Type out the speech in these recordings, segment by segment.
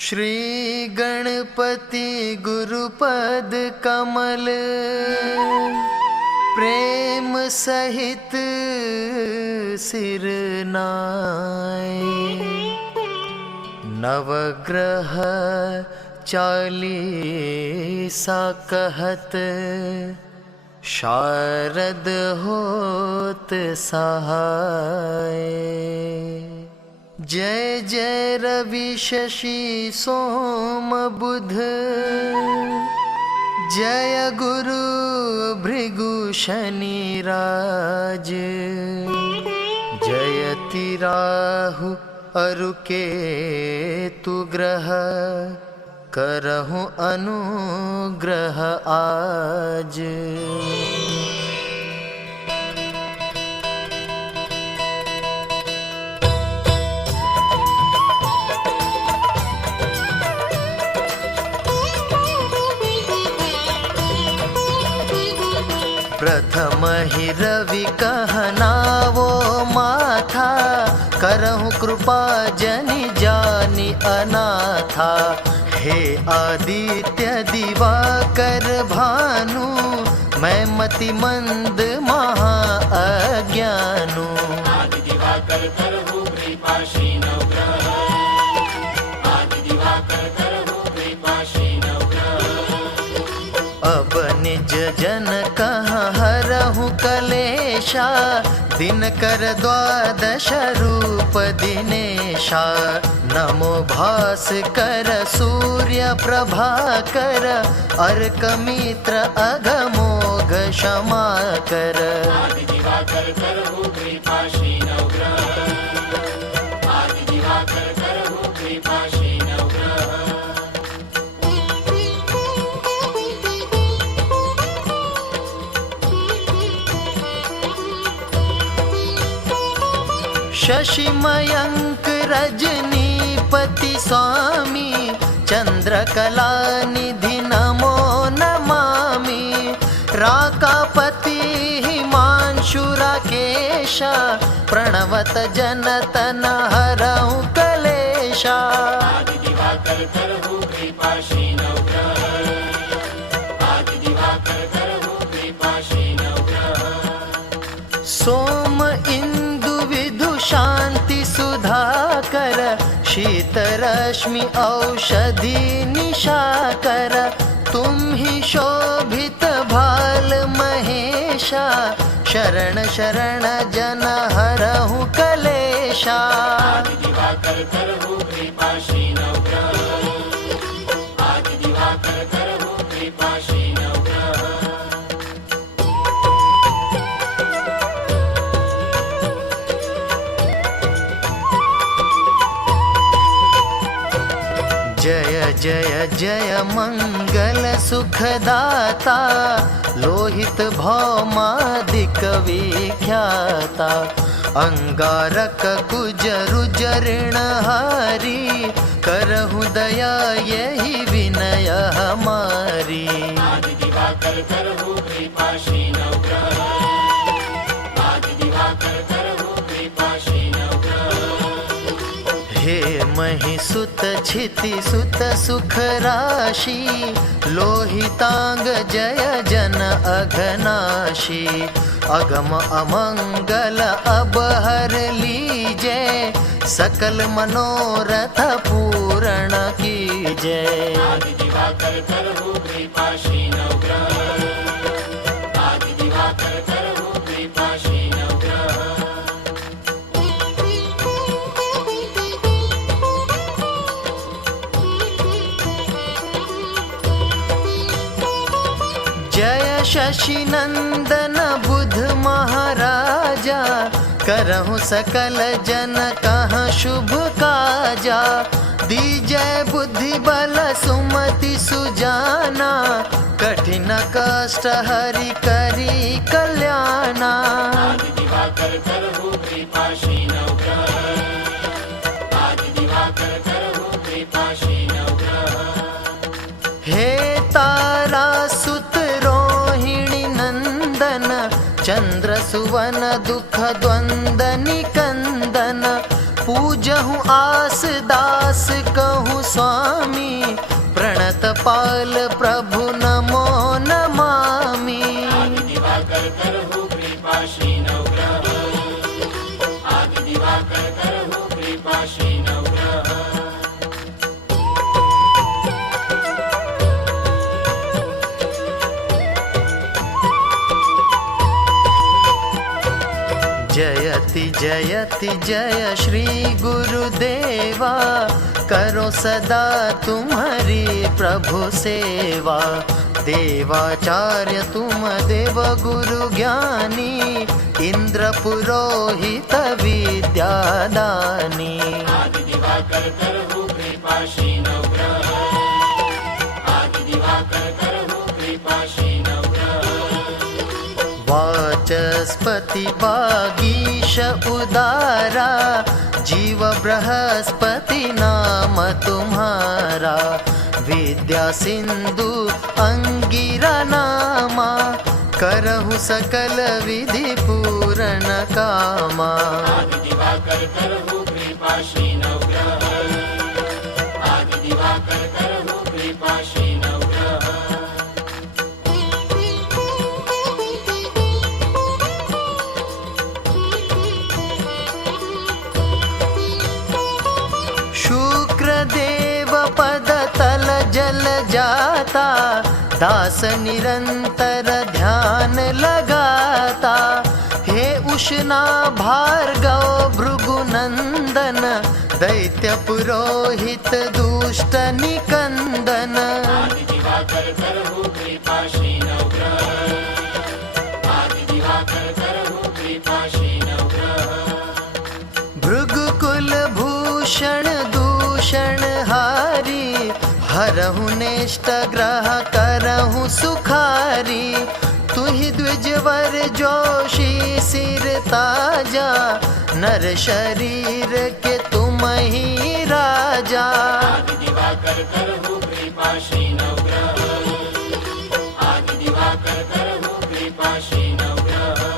श्री गणपति गुरुपद कमल प्रेम सहित सिर नाय। नवग्रह चालीसा कहत शारद होत सहाय। जय जय रवि शशि सोम बुध जय गुरु भृगु शनि राज। जयति राहु अरु केतु ग्रह करहु अनुग्रह आज। प्रथम ही रवि कहनावो माथा करहु कृपा जनि जानि अनाथा। हे आदित्य दिवाकर भानु मैं मति मंद महा अज्ञानु। आदि दिवाकर करहु कृपा शीनौ ग्रह। आदि दिवाकर करहु कृपा शीनौ ग्रह। अब निज जन कहाँ हरहु कलेशा दिन कर द्वादश रूप दिनेशा। नमो भास्कर सूर्य प्रभाकर अर्क मित्र अघमोघ क्षमा कर। आदि दिवाकर करहु कृपा शीनौ ग्रह। आदि दिवाकर करहु कृपा शीनौ ग्रह। शशि मयंक रजनीपति स्वामी चंद्रकला निधि नमो नमामि। राकापति हिमांशु राकेशा प्रणवत जनतन हरहु कलेशा। आदि दिवाकर करहु कृपा शीनौ ग्रह। आदि दिवाकर करहु कृपा शीनौ ग्रह। सोम इंदु विधु शांति सुधाकर शीत रश्मि औषधि निशाकर। तुम ही शोभित भाल महेशा शरण शरण जन हरहु कलेशा। आदि दिवाकर करहु कृपा शीनौ ग्रह। आदि दिवाकर करहु कृपा शीनौ ग्रह। जय जय जय मंगल सुखदाता लोहित भौमादिक विख्याता। अंगारक कुजरु जरिणहारी करहु दया यही विनय हमारी। आदि दिवाकर करहु कृपा शीनौ ग्रह। आदि दिवाकर करहु कृपा शीनौ ग्रह। हे महि सुत छिति सुत सुख राशि लोहितांग जय जन अघनाशी। अगम अमंगल अब हर लीजे सकल मनोरथ पूर्ण कीजय। आदि दिवाकर करहु कृपा शीनौ ग्रह। आदि दिवाकर करहु कृपा शीनौ ग्रह। जय शशि नंदन बुध महाराजा करहु सकल जन कहाँ शुभ काजा। दीजय बुद्धि बल सुमति सुजाना कठिन कष्ट हरि करी कल्याणा। आदि दिवाकर करहु कृपा शीनौ ग्रह। आदि दिवाकर करहु कृपा शीनौ ग्रह। हे तारा सुत रोहिणी नंदन चंद्र सुवन दुख द्वंद निकंदन पूजहु आस दास कहूँ स्वामी, प्रणत पाल प्रभु नमो नमामि। आदि दिवाकर करहु कृपाशीन ग्रह, आदि दिवाकर करहु कृपाशीन ग्रह। जयति जयति जय श्री गुरुदेवा, करो सदा तुम्हारी प्रभु सेवा। देवाचार्य तुम देव गुरु ज्ञानी, इंद्र पुरोहित विद्यादानी। आदि दिवाकर करहु कृपाशीन ग्रह, आदि दिवाकर करहु कृपाशीन ग्रह। वाचस्पति वागीश उदारा, जीव बृहस्पति नाम तुम्हारा। विद्या सिंधु अंगिरा नामा, करहु सकल विधि पूर्ण कामा। आदि दिवाकर करहु कृपाशीन ग्रह, आदि दिवाकर करहु कृपाशीन ग्रह। शुक्रदेव पद तल जल जाता, दास निरंतर ध्यान लगाता। हे उष्णा भार्गव भृगुनंदन, दैत्य पुरोहित दुष्ट निकंदन। आदि दिवाकर करहु कृपाशीन ग्रह, आदि दिवाकर करहु कृपाशीन ग्रह। भृगुकुल भूषण दूषण हारी, हरहु नेष्ट ग्रह करहु सुखारी। तुहि द्विजवर जोशी सिर ताजा, नर शरीर के तुम ही राजा। आदि दिवाकर करहु कृपाशीन ग्रह, आदि दिवाकर करहु कृपाशीन ग्रह।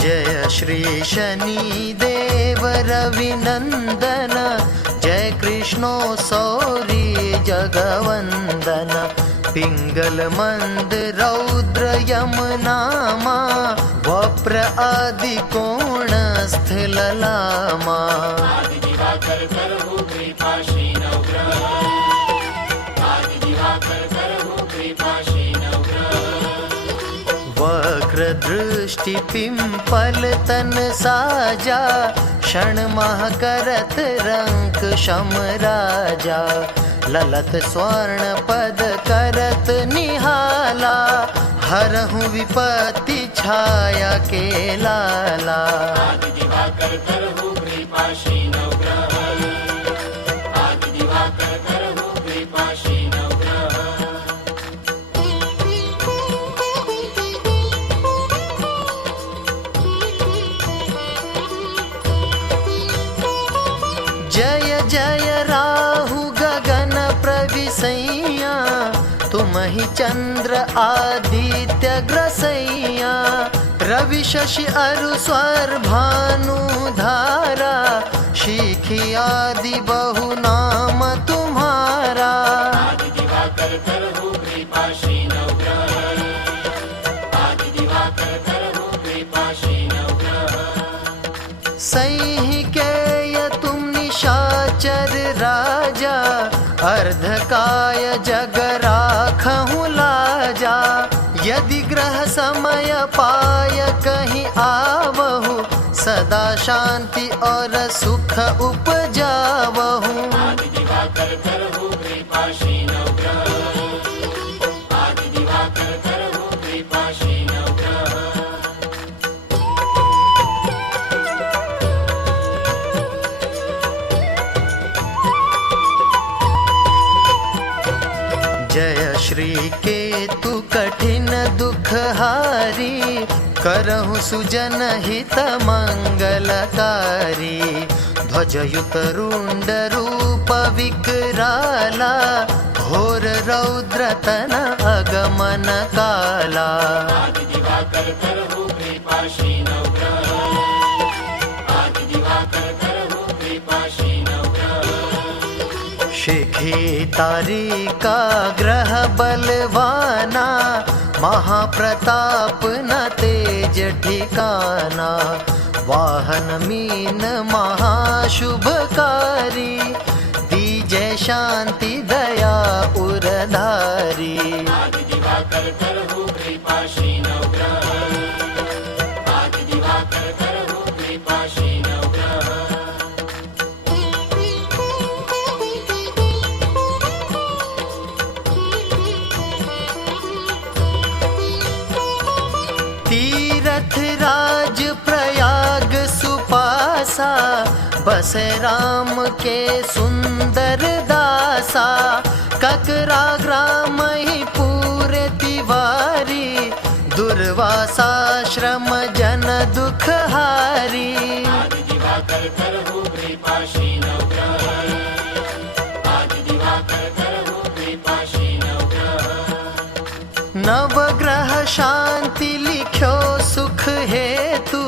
जय श्री शनि देव रविनंदन, जय कृष्णो सौरी जगवंदन। पिंगल मंद रौद्र यम नामा, वप्र आदि कोण स्थिल लामा। आदि दिवाकर करहु कृपाशीन ग्रह, आदि दिवाकर करहु कृपाशीन ग्रह। वक्र दृष्टि पिंपल तन साजा, क्षण माह करत रंक शम राजा। ललत स्वर्ण पद करत निहाला, हरहु विपत्ति छाया के लाला। आदि दिवाकर करहु कृपाशीन ग्रह, आदि दिवाकर करहु कृपाशीन ग्रह। जय जय राहु गगन प्रविसैया, तुम ही चंद्र आदित्य ग्रसैया। रवि शशि अरु स्वर भानु धारा, शिखी आदि बहु नाम तुम्हारा। आदि दिवाकर करहु कृपाशीन ग्रह, आदि दिवाकर करहु कृपाशीन ग्रह। सही केय तुम निशाचर राजा, अर्धकाय जग राखहु लाजा। यदि ग्रह समय पाय कहीं आवहु, सदा शांति और सुख उपजावहु। आदि दिवाकर करहु कृपाशीन ग्रह, आदि दिवाकर करहु कृपाशीन ग्रह। जय श्री केतु कठिन दुख हारी, करहु सुजन हित मंगलकारी। ध्वजयुत रुंड रूप विकराला, घोर रौद्रतन अगमन काला आदि दिवाकर करहु कृपाशी नवग्रह आदि दिवाकर करहु कृपाशी नवग्रह शिखी तारिका ग्रह बलवाना महाप्रताप न तेज ठिकाना वाहन मीन महाशुभकारी दीजय शांति दया उरधारी आदि दिवाकर करहु कृपाशी नवग्रह आदि दिवाकर करहु कृपाशी नवग्रह तीरथ राज प्रयाग सुपासा बस राम के सुंदर दासा ककरा ग्राम ही पूरे तिवारी दुर्वासा श्रम जन दुख हारी आदि दिवाकर करहु कृपाशी नवग्रह आदि दिवाकर करहु कृपाशी नवग्रह नवग्रह शांति लिख्यो सुख हेतु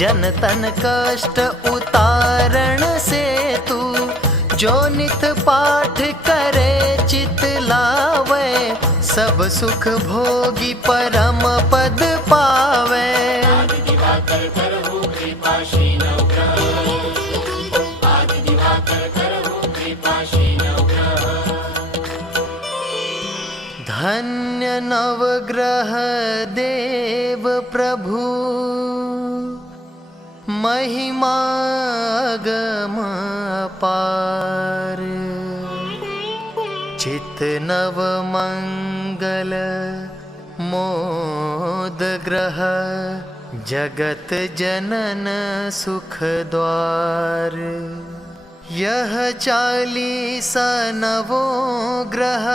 जन तन कष्ट उतारण से तू जो नित पाठ करे चित लावे सब सुख भोगी परम पद पावे आदि दिवाकर करहु कृपाशी नवग्रह आदि दिवाकर करहु कृपाशी नवग्रह धन्य नवग्रह देव प्रभु महिमागम अपार चित नव मंगल मोद ग्रह जगत जनन सुख द्वार यह 40 नवो ग्रह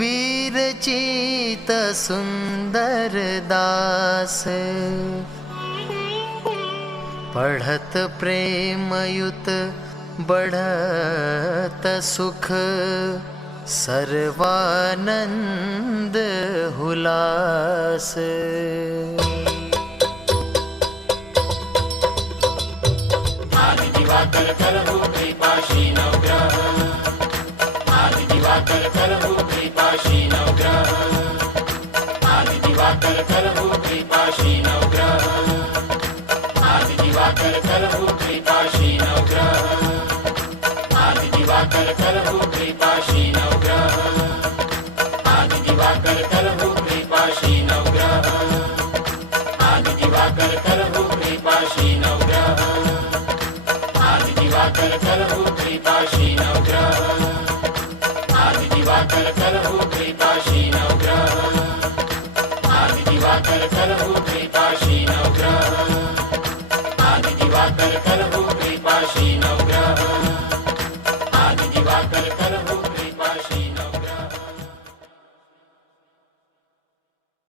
वीर चित सुंदर दास पढ़त प्रेमयुत बढ़त सुख सर्वानंद हुलास आदि दिवाकर करहु कृपाशी नवग्रह आदि दिवाकर करहु कृपाशी नवग्रह आदि दिवाकर करहु कृपाशी नवग्रह आदि दिवाकर करहु कृपाशी नवग्रह आदि दिवाकर करहु कृपाशी नवग्रह